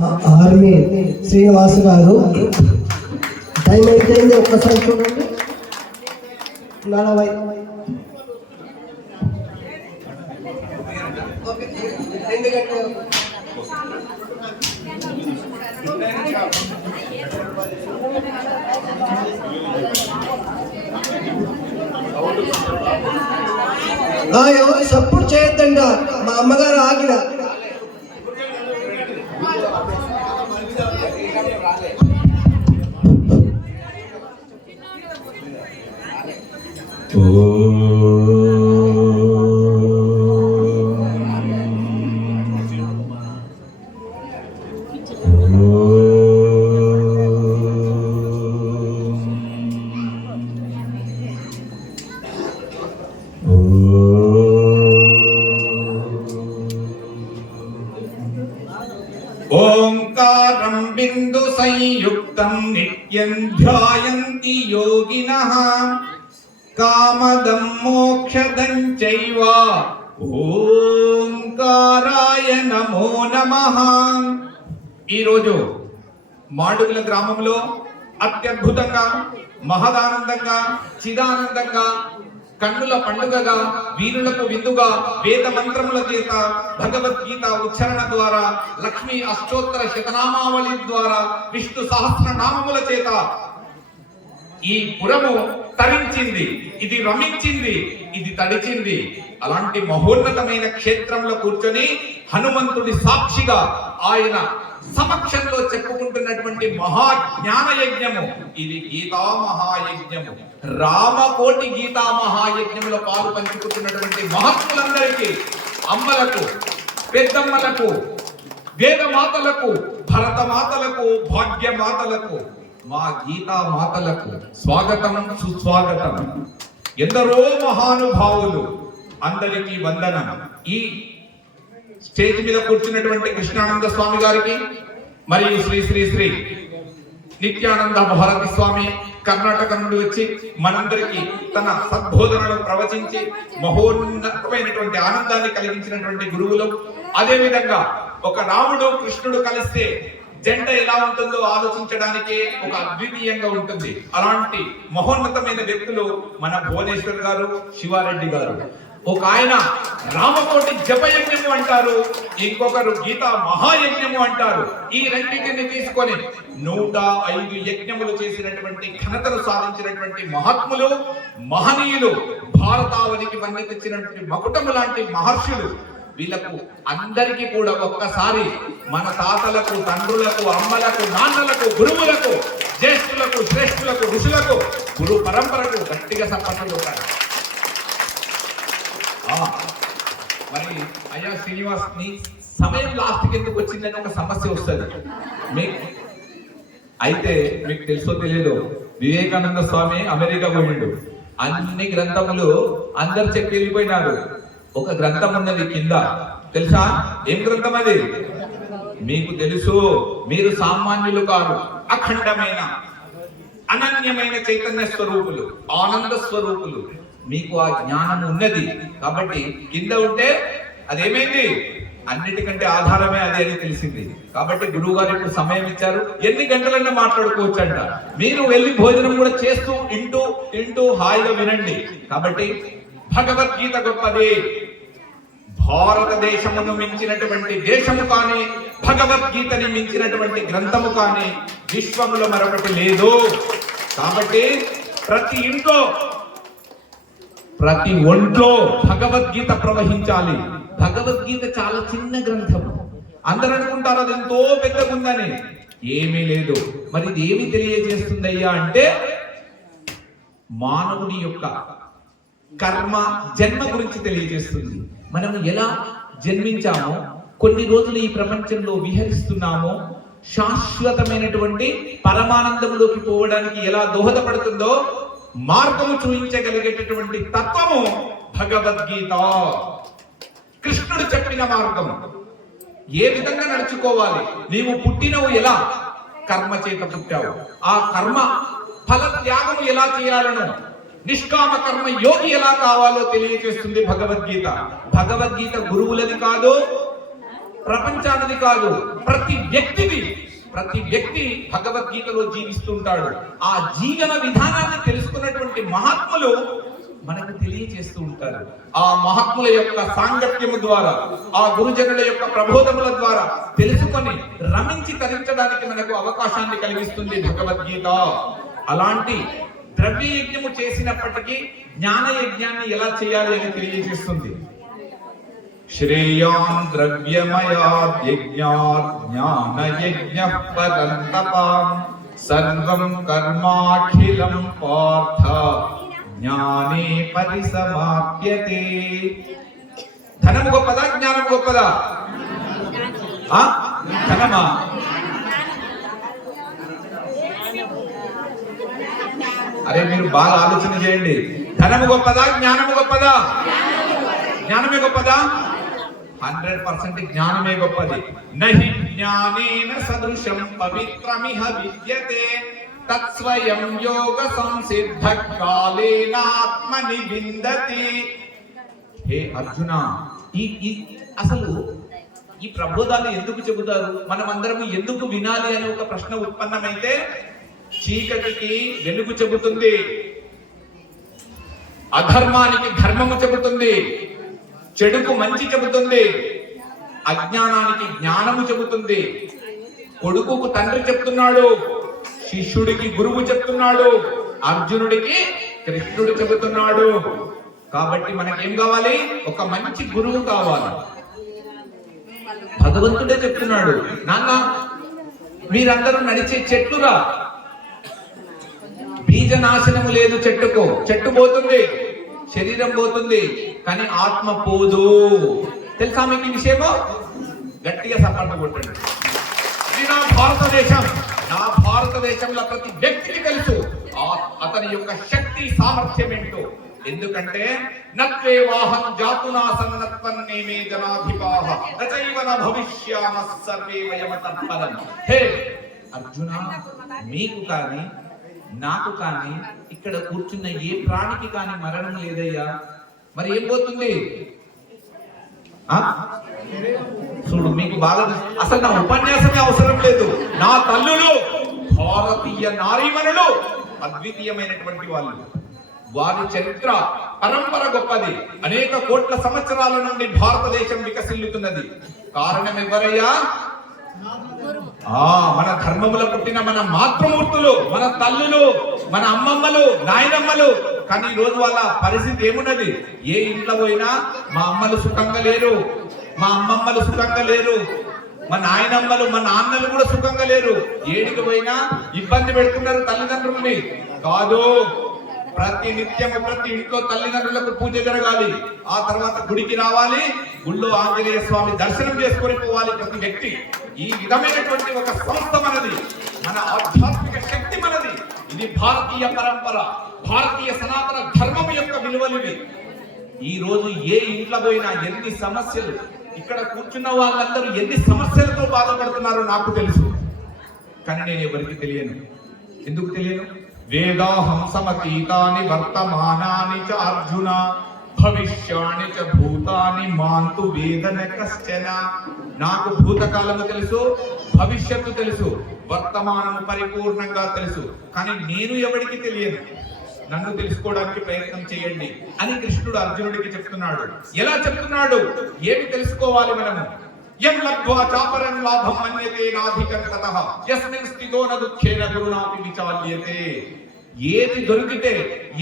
Army Srinivas గారు. Time అయిపోయింది ఒక్కసారి చూడండి. నలభై. ఎవరు సపోర్ట్ చేయొద్దంట. మా అమ్మగారు ఆగిన. ఓంకారం బిందు సంయుక్తం నిత్యం ధ్యాయంతి యోగినః. కామదం మోక్షదం చైవ ఓంకారాయ నమో నమ ఈరోజు మాడుగుల గ్రామంలో అత్యద్భుతంగా మహదానందంగా చిదానందంగా కన్నుల పండుగగా వీరులకు విందుగా వేద మంత్రముల చేత భగవద్గీత ఉచ్చారణ ద్వారా లక్ష్మీ అష్టోత్తర శతనామావళి ద్వారా విష్ణు సహస్రనామముల చేత ఈ పురము తరించింది ఇది రమించింది ఇది తడిచింది. అలాంటి మహోన్నతమైన క్షేత్రంలో కూర్చొని హనుమంతుడి సాక్షిగా ఆయన సమక్షంలో చెప్పుకుంటున్నటువంటి మహా జ్ఞాన యజ్ఞము ఇది గీతా మహాయజ్ఞము. రామకోటి గీతా మహాయజ్ఞంలో పాలు పంచుకుంటున్నటువంటి మహత్తులందరికీ అమ్మలకు పెద్దమ్మలకు వేదమాతలకు భరతమాతలకు భాగ్యమాతలకు మా గీతా మాతలకు స్వాగతం సుస్వాగతం. ఎందరో మహానుభావులు అందరికీ వందనం. ఈ స్టేజ్ మీద కూర్చున్నటువంటి కృష్ణానంద స్వామి గారికి మరియు శ్రీ శ్రీ శ్రీ నిత్యానంద భారతి స్వామి కర్ణాటక నుండి వచ్చి మనందరికీ తన సద్బోధనలు ప్రవచించి మహోన్నతమైనటువంటి ఆనందాన్ని కలిగించినటువంటి గురువులు. అదేవిధంగా ఒక రాముడు కృష్ణుడు కలిస్తే జంట ఎలా ఉంటుందో ఆలోచించడానికి ఒక అద్వితీయంగా ఉంటుంది. అలాంటి మహోన్నతమైన వ్యక్తులు మన భువనేశ్వర్ గారు శివారెడ్డి గారు. ఒక ఆయన రామకోటి జపయజ్ఞము అంటారు ఇంకొకరు గీత మహాయజ్ఞము అంటారు. ఈ రెండింటిని తీసుకొని నూట ఐదు యజ్ఞములు చేసినటువంటి ఘనతను సాధించినటువంటి మహాత్ములు మహనీయులు భారతావనికి వన్నె తెచ్చినటువంటి మకుటము లాంటి మహర్షులు వీళ్ళకు అందరికీ కూడా ఒక్కసారి మన తాతలకు తండ్రులకు అమ్మలకు నాన్నలకు గురువులకు జ్యేష్ఠులకు శ్రేష్ఠులకు ఋషులకు గురు పరంపరకు గట్టిగా సంపన్నులు ఉంటారు మరి అయ్యా శ్రీనివాస్ నీ సమయం లాస్ట్ ఎందుకు వచ్చిందని ఒక సమస్య వస్తుంది. మీకు అయితే మీకు తెలుసో తెలియదు వివేకానంద స్వామి అమెరికా పోయిండు. అన్ని గ్రంథములు అందరు చెప్పి వెళ్ళిపోయినారు. ఒక గ్రంథం ఉన్నది కింద. తెలుసా? ఏం గ్రంథం అది? మీకు తెలుసు మీరు సామాన్యులు కారు. అఖండమైన అనన్యమైన చైతన్య స్వరూపులు ఆనంద స్వరూపులు. మీకు ఆ జ్ఞానం ఉన్నది. కాబట్టి కింద ఉంటే అదేమైంది? అన్నిటికంటే ఆధారమే అదే అని తెలిసింది. కాబట్టి గురువు గారు ఇప్పుడు సమయం ఇచ్చారు. ఎన్ని గంటలన్నా మాట్లాడుకోవచ్చు అంట మీరు వెళ్ళి భోజనం కూడా చేస్తూ ఇంటూ ఇంటూ హాయిగా వినండి. కాబట్టి భగవద్గీత గొప్పది. భారతదేశమును మించినటువంటి దేశము కానీ భగవద్గీతని మించినటువంటి గ్రంథము కానీ విశ్వములో మరొకటి లేదు. కాబట్టి ప్రతి ఇంట్లో ప్రతి ఒంట్లో భగవద్గీత ప్రవహించాలి. భగవద్గీత చాలా చిన్న గ్రంథం. అందరూ అనుకుంటారు అది ఎంతో పెద్దగుందని. ఏమీ లేదు. మరి ఇది ఏమి తెలియజేస్తుందయ్యా అంటే మానవుని యొక్క కర్మ జన్మ గురించి తెలియజేస్తుంది. మనం ఎలా జన్మించామో కొన్ని రోజులు ఈ ప్రపంచంలో విహరిస్తున్నామో శాశ్వతమైనటువంటి పరమానందంలోకి పోవడానికి ఎలా దోహదపడుతుందో మార్గము చూపించగలిగేటటువంటి తత్వము భగవద్గీత. కృష్ణుడు చెప్పిన మార్గము ఏ విధంగా నడుచుకోవాలి? నీవు పుట్టినవు ఎలా? కర్మ చేత పుట్టావు. ఆ కర్మ ఫల త్యాగం ఎలా చేయాలను? నిష్కామ కర్మ యోగి ఎలా కావాలో తెలియజేస్తుంది భగవద్గీత. భగవద్గీత గురువులది కాదు ప్రపంచానిది కాదు ప్రతి వ్యక్తిది. ప్రతి వ్యక్తి భగవద్గీతలో జీవిస్తుంటాడు. ఆ జీవన విధానాన్ని తెలుసుకున్నటువంటి మహాత్ములు మనకు తెలియజేస్తూ ఉంటారు. ఆ మహాత్ముల యొక్క సాంగత్యము ద్వారా ఆ గురుజనుల యొక్క ప్రబోధముల ద్వారా తెలుసుకొని రమించి తరించడానికి మనకు అవకాశాన్ని కలిగిస్తుంది భగవద్గీత. అలాంటి ద్రవ్య యజ్ఞము చేసినప్పటికీ జ్ఞాన యజ్ఞాన్ని ఎలా చేయాలి అని తెలియజేస్తుంది? శ్రేయాన్ ద్రవ్యమయాద్ జ్ఞాన యజ్ఞ పరంతపాం సర్వం కర్మాఖిలం పార్థ జ్ఞానే పరిసమాప్యతే. ధనము గొప్పదా? జ్ఞానం గొప్పదా? ఆ? ధనమా? అరే మీరు బాగా ఆలోచన చేయండి. ధనము గొప్పదా జ్ఞానము గొప్పదా? జ్ఞానమే గొప్పదా? హండ్రెడ్ పర్సెంట్ జ్ఞానమే గొప్పది. నహి జ్ఞానేన సదృశం పవిత్రమిహ విద్యతే. తత్స్వయం యోగ సంసిద్ధ కాలేనాత్మని విందతి. హే అర్జున ఈ ఈ అసలు ఈ ప్రబోధాలు ఎందుకు చెబుతారు? మనం అందరం ఎందుకు వినాలి అనే ఒక ప్రశ్న ఉత్పన్నమైతే చీకటికి వెలుగు చెబుతుంది. అధర్మానికి ధర్మము చెబుతుంది. చెడుకు మంచి చెబుతుంది. అజ్ఞానానికి జ్ఞానము చెబుతుంది. కొడుకుకు తండ్రి చెప్తున్నాడు. శిష్యుడికి గురువు చెప్తున్నాడు. అర్జునుడికి కృష్ణుడు చెబుతున్నాడు. కాబట్టి మనకేం కావాలి? ఒక మంచి గురువు కావాలి. భగవంతుడే చెప్తున్నాడు. నాన్న మీరందరూ నడిచే చెట్లురా. బీజ నాశనము లేదు చెట్టుకు. చెట్టు పోతుంది శరీరం పోతుంది కానీ ఆత్మ పోదు. తెలుసా మీకు ఈ విషయము? గట్టిగా సపోర్ట్ కొట్టండి. ఇది నా భారతదేశం. నా భారతదేశంలో ప్రతి వ్యక్తికి తెలుసు అతని యొక్క శక్తి సామర్థ్యం ఏంటో. ఎందుకంటే నత్వే వాహం జాతునా సన్నత్వన్నేమే జనాధిపాహ నచైవ న భవిష్యామ సర్వే వయమ తత్పరం హే అర్జున మీకు కానీ నాకు కానీ ఇక్కడ కూర్చున్న ఏ ప్రాణికి కానీ మరణం లేదయ్యా. మరి ఏం పోతుంది? చూడు మీకు బాగా అసలు నా ఉపన్యాసమే అవసరం లేదు. నా తల్లులు భారతీయ నారీమణులు అద్వితీయమైనటువంటి వాళ్ళు. వారి చరిత్ర పరంపర గొప్పది. అనేక కోట్ల సంవత్సరాల నుండి భారతదేశం వికసిల్లుతున్నది. కారణం ఎవరయ్యా? ఆ మన ధర్మముల పుట్టిన మన మాతృమూర్తులు మన తల్లులు మన అమ్మమ్మలు నాయనమ్మలు. కానీ ఈ రోజు వాళ్ళ పరిస్థితి ఏమున్నది? ఏ ఇంట్లో పోయినా మా అమ్మలు సుఖంగా లేరు మా అమ్మమ్మలు సుఖంగా లేరు మా నాయనమ్మలు మా నాన్నలు కూడా సుఖంగా లేరు. ఏడికి పోయినా ఇబ్బంది పెడుతున్నారు తల్లిదండ్రుల్ని. కాదు ప్రతి నిత్యం ప్రతి ఇంట్లో తల్లిదండ్రులకు పూజ జరగాలి. ఆ తర్వాత గుడికి రావాలి గుళ్ళో ఆంజనేయ స్వామి దర్శనం చేసుకొని పోవాలి ప్రతి వ్యక్తి. ఈ విధమైనటువంటి ఒక సంస్థ మనది మన ఆధ్యాత్మిక శక్తి మనది. ఇది భారతీయ పరంపర భారతీయ సనాతన ధర్మం యొక్క విలువలు ఈ రోజు ఏ ఇంట్లో పోయినా ఎన్ని సమస్యలు ఇక్కడ కూర్చున్న వాళ్ళందరూ ఎన్ని సమస్యలతో బాధపడుతున్నారో నాకు తెలుసు. కానీ నేను ఎవరికి తెలియను. ఎందుకు తెలియను? వేదాహం సమతీతాని వర్తమానాని చ అర్జున. భవిష్యాన్ని చ భూతాని మాంతు వేదన కశ్చన. నాకు భూతకాలము తెలుసు భవిష్యత్తు తెలుసు వర్తమానము పరిపూర్ణంగా తెలుసు కానీ నేను ఎవరికి తెలియదు నన్ను తెలుసుకోవడానికి ప్రయత్నం చేయండి అని కృష్ణుడు అర్జునుడికి చెప్తున్నాడు. ఎలా చెప్తున్నాడు? ఏమి తెలుసుకోవాలి మనము? యం లబ్ధ్వా చాపరం లాభం మన్యతే నాధికం కథ యస్మిన్ స్థితో న దుఃఖేన గురునాపి విచాల్యతే. ఏది దొరికితే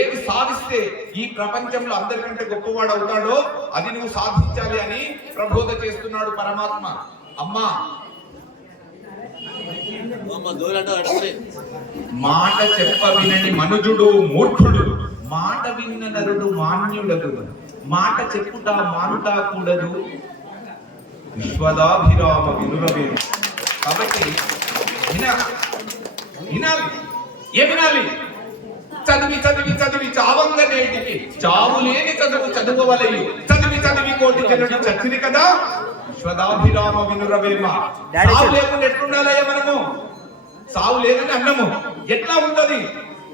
ఏది సాధిస్తే ఈ ప్రపంచంలో అందరికంటే గొప్పవాడు అవుతాడో అది నువ్వు సాధించాలి అని ప్రబోధ చేస్తున్నాడు పరమాత్మ. అమ్మా మాట చెప్ప వినని మనుజుడు మూర్ఖుడు. మాట విన్న నరుడు మాన్యుడగు మాట చెప్పుట మానుట కూడదు. విశ్వదాభిరామ వినురవే కాబట్టి వినాలి. ఏ వినాలి చదివి చదివి చదివి చావంగ నేటికి. చావు లేని చదువు చదువువలయు చదివి చదివి కోటి జనుడు చచ్చిరి కదా. విశ్వదాభిరామ వినురవేమ చెప్పు. లేకుండా ఎట్లుండాలయ్యా మనము? సావు లేదని అన్నము. ఎట్లా ఉంటది?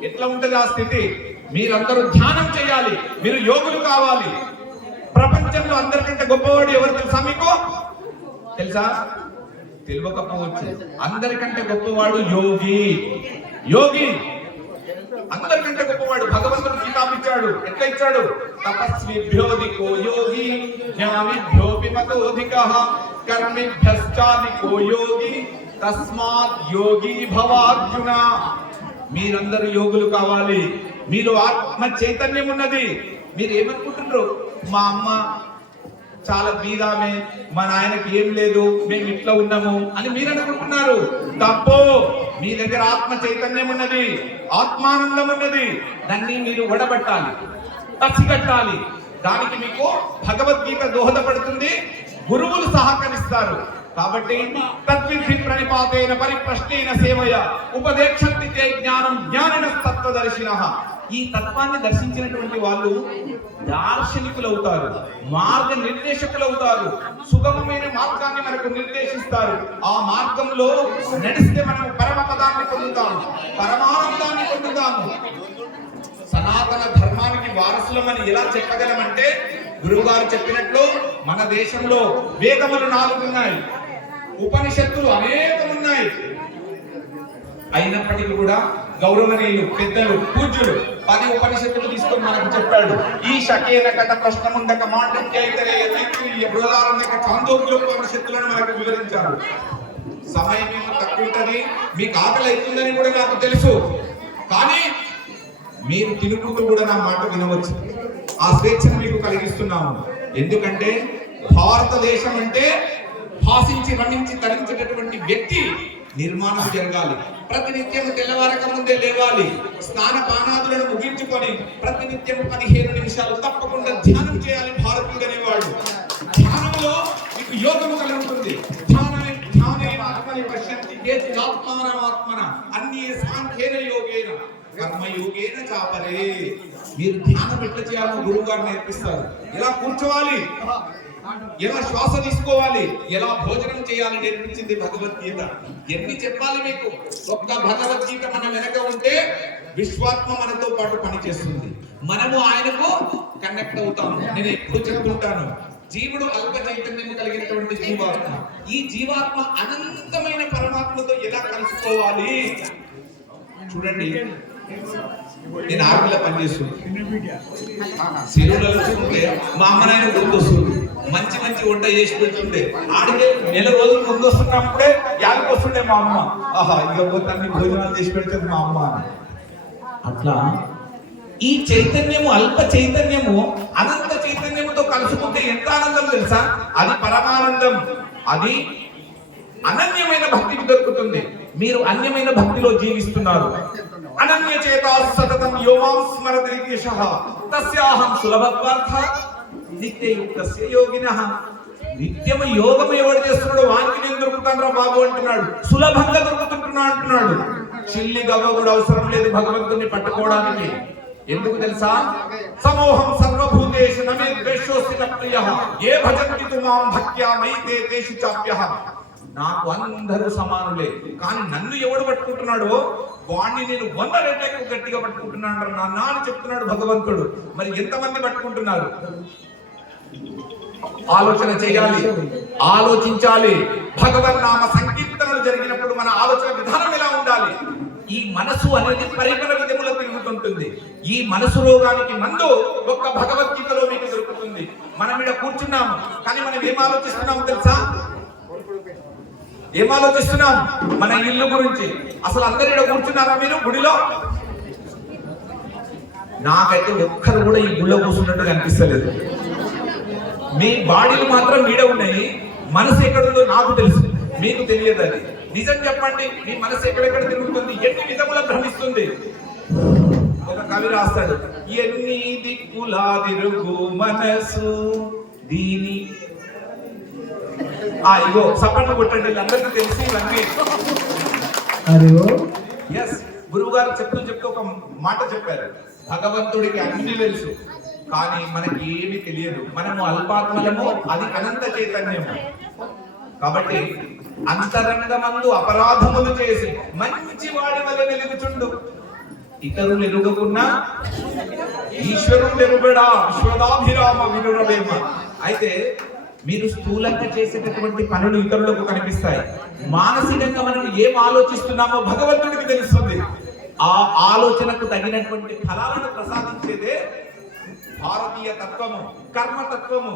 ఎట్లా ఉంటది ఆ స్థితి? మీరందరూ ధ్యానం చేయాలి. మీరు యోగులు కావాలి. ప్రపంచంలో అందరికంటే గొప్పవాడు ఎవరు తెలుసా మీకు? తెలుసా? తెలియకపోవచ్చు అందరికంటే గొప్పవాడు యోగి. యోగి. అందరికంటే గొప్పవాడు భగవంతుడు కితాబ్ ఇచ్చాడు ఎట్లా ఇచ్చాడు? తపస్విభ్యోధికో యోగి జ్ఞానిభ్యోపి మతోధిక కర్మిభ్యశ్చాధికో యోగి తస్మాత్ యోగి భవార్జున. మీరందరూ యోగులు కావాలి. మీరు ఆత్మ చైతన్యం ఉన్నది. మీరు ఏమనుకుంటున్నారు? మా అమ్మ చాలా బీదామే మన నాయనకి ఏం లేదు మేము ఇట్లా ఉన్నాము అని మీరు అనుకుంటున్నారు. తప్పు మీ దగ్గర ఆత్మ చైతన్యం ఉన్నది ఆత్మానందం ఉన్నది దాన్ని మీరు వడబట్టాలి పసిగట్టాలి. దానికి మీకు భగవద్గీత దోహదపడుతుంది గురువులు సహకరిస్తారు. కాబట్టి తద్విధి ప్రణిపాతేన పరిప్రశ్నేన సేవయ ఉపదేక్షంతి జ్ఞానం జ్ఞానిన తత్వదర్శిన ఈ తత్వాన్ని దర్శించినటువంటి వాళ్ళు దార్శనికులు అవుతారు మార్గ నిర్దేశకులు అవుతారు సుగమమైన మార్గాన్ని మనకు నిర్దేశిస్తారు. ఆ మార్గంలో నడిస్తే మనం పరమ పదాన్ని పొందుతాము పరమానందాన్ని పొందుతాము. సనాతన ధర్మానికి వారసులమని ఎలా చెప్పగలమంటే గురువుగారు చెప్పినట్లు మన దేశంలో వేదములు నాలుగు ఉన్నాయి ఉపనిషత్తులు అనేకం ఉన్నాయి అయినప్పటికీ కూడా గౌరవనీయులు పెద్దలు పూజ్యులు పది ఉపనిషత్తులు తీసుకొని మనకు చెప్పాడు. ఈ శకేన కట ప్రశ్నముండక మాండక్యైతరే యతైత్రీయ చాందోగ్య ఉపనిషత్తులను మనకు వివరించారు సమయం ఏమో తక్కువ మీకు ఆకలి అవుతుందని కూడా నాకు తెలుసు. కానీ మీరు తినుకుంటూ కూడా నా మాట వినవచ్చు. ఆ స్వేచ్ఛను మీకు కలిగిస్తున్నాము. ఎందుకంటే భారతదేశం అంటే భాషించి వర్ణించి తరించేటటువంటి వ్యక్తి నిర్మాణం జరగాలి. ప్రతినిత్యం తెల్లవారక ముందే లేవాలి. స్నాన పానాదులను ముగించుకొని ప్రతినిత్యం పదిహేను నిమిషాలు తప్పకుండా ధ్యానం చేయాలి భారతీయుడు అనేవాడు. ధ్యానంలో మీకు యోగము కలుగుతుంది. ధ్యానమే ధ్యానే ఆత్మని పశ్యంతి ఆత్మానమాత్మన. అన్ని సాంఖ్యేన యోగేన. కర్మయోగేన చాపరే. మీరు ధ్యానం ఎట్లా చేయాలో గురువు గారు నేర్పిస్తారు. ఎలా కూర్చోవాలి? ఎలా శ్వాస తీసుకోవాలి? ఎలా భోజనం చేయాలి? నేర్పించింది భగవద్గీత. ఎన్ని చెప్పాలి మీకు? ఒక్క భగవద్గీత మన వెనక ఉంటే విశ్వాత్మ మనతో పాటు పనిచేస్తుంది. మనము ఆయనకు కనెక్ట్ అవుతాము నేను ఎప్పుడు చెప్తుంటాను జీవుడు అల్ప చైతన్యం కలిగినటువంటి జీవాత్మ. ఈ జీవాత్మ అనంతమైన పరమాత్మతో ఎలా కలుసుకోవాలి? చూడండి. నేను ఆర్మీలో పనిచేస్తున్నాను సిరులలో చూస్తుంటే మా అమ్మ నాయన గుర్తొస్తుంది. మంచి మంచి వంట చేసి పెడుతుండే. ఆడితే నెల రోజులు ముందు వస్తున్నప్పుడే యాడికి వస్తుండే మా అమ్మ. ఆహా ఇక పోతే భోజనాలు చేసి పెడుతుంది మా అమ్మ అట్లా ఈ చైతన్యము అల్ప చైతన్యము అనంత చైతన్యముతో కలుసుకుంటే ఎంత ఆనందం తెలుసా? అది పరమానందం. అది అనన్యమైన భక్తికి దొరుకుతుంది. మీరు అన్యమైన భక్తిలో జీవిస్తున్నారు. అనన్య చేత సతతం యోమాం స్మరతి తస్యాహం సులభత్వార్థ నిత్యయుక్తస్య యోగిన నిత్యము యోగం ఎవడు చేస్తున్నాడు వానికి నేను దొరుకుతానరా బాబు అంటున్నాడు. సులభంగా దొరుకుతుంటున్నా అంటున్నాడు. చిల్లి గవ్వ కూడా అవసరం లేదు భగవంతుని పట్టుకోవడానికి. ఎందుకు తెలుసా? సమూహం సర్వభూతేషు నమే ద్వేషోస్తి ప్రియ ఏ భజంతి తుమాం భక్త్యా మైతే తేషు చాప్య. నాకు అందరూ సమానులే. కానీ నన్ను ఎవడు పట్టుకుంటున్నాడో? వాణ్ణి నేను వంద రెట్లకు గట్టిగా పట్టుకుంటున్నాడు నాన్న అని చెప్తున్నాడు భగవంతుడు. మరి ఎంతమంది పట్టుకుంటున్నారు? ఆలోచన చేయాలి. ఆలోచించాలి. భగవన్ నామ సంకీర్తనలు జరిగినప్పుడు మన ఆలోచన విధానం ఎలా ఉండాలి? ఈ మనసు అనేది పరిమళ విధములో తిరుగుతుంటుంది ఈ మనసు రోగానికి మందు ఒక్క భగవద్గీతలో మీకు దొరుకుతుంది. మనం ఇక్కడ కూర్చున్నాము కానీ మనం ఏం ఆలోచిస్తున్నాము తెలుసా? ఏం ఆలోచిస్తున్నాం? మన ఇల్లు గురించి. అసలు అందరు ఇక్కడ కూర్చున్నారా మీరు గుడిలో? నాకైతే ఒక్కరు కూడా ఈ గుళ్ళో కూర్చున్నట్టు కనిపిస్తలేదు మీ బాడీలు మాత్రం మీడ ఉన్నాయి. మనసు ఎక్కడుందో నాకు తెలుసు. మీకు తెలియదు అది. నిజం చెప్పండి మీ మనసు ఎక్కడెక్కడ తిరుగుతుంది? ఎన్ని విధముల భ్రమిస్తుంది? ఒక కవి రాస్తాడు ఎన్ని దిక్కులా తిరుగు మనసు దీని ఆ ఇగో సపండి కొట్టండి వీళ్ళందరికీ తెలిసి ఇవన్నీ. ఎస్ గురువు గారు చెప్తూ చెప్తూ ఒక మాట చెప్పారు. భగవంతుడికి అన్ని తెలుసు. కానీ మనకి ఏమి తెలియదు. మనము అల్పాత్మలము అది అనంత చైతన్యము. కాబట్టి అంతరంగమందు అపరాధములు చేసి మంచి వాడి వల్ల వెలుగుచుండు. ఇతరులు ఎరుగకున్నా ఈశ్వరుడు ఎరుగడా విశ్వదాభిరామ వినురవేమ అయితే మీరు స్థూలంగా చేసేటటువంటి పనులు ఇతరులకు కనిపిస్తాయి. మానసికంగా మనం ఏం ఆలోచిస్తున్నామో భగవంతుడికి తెలుస్తుంది. ఆ ఆలోచనకు తగినటువంటి ఫలాలను ప్రసాదించేదే భారతీయ తత్వము కర్మతత్వము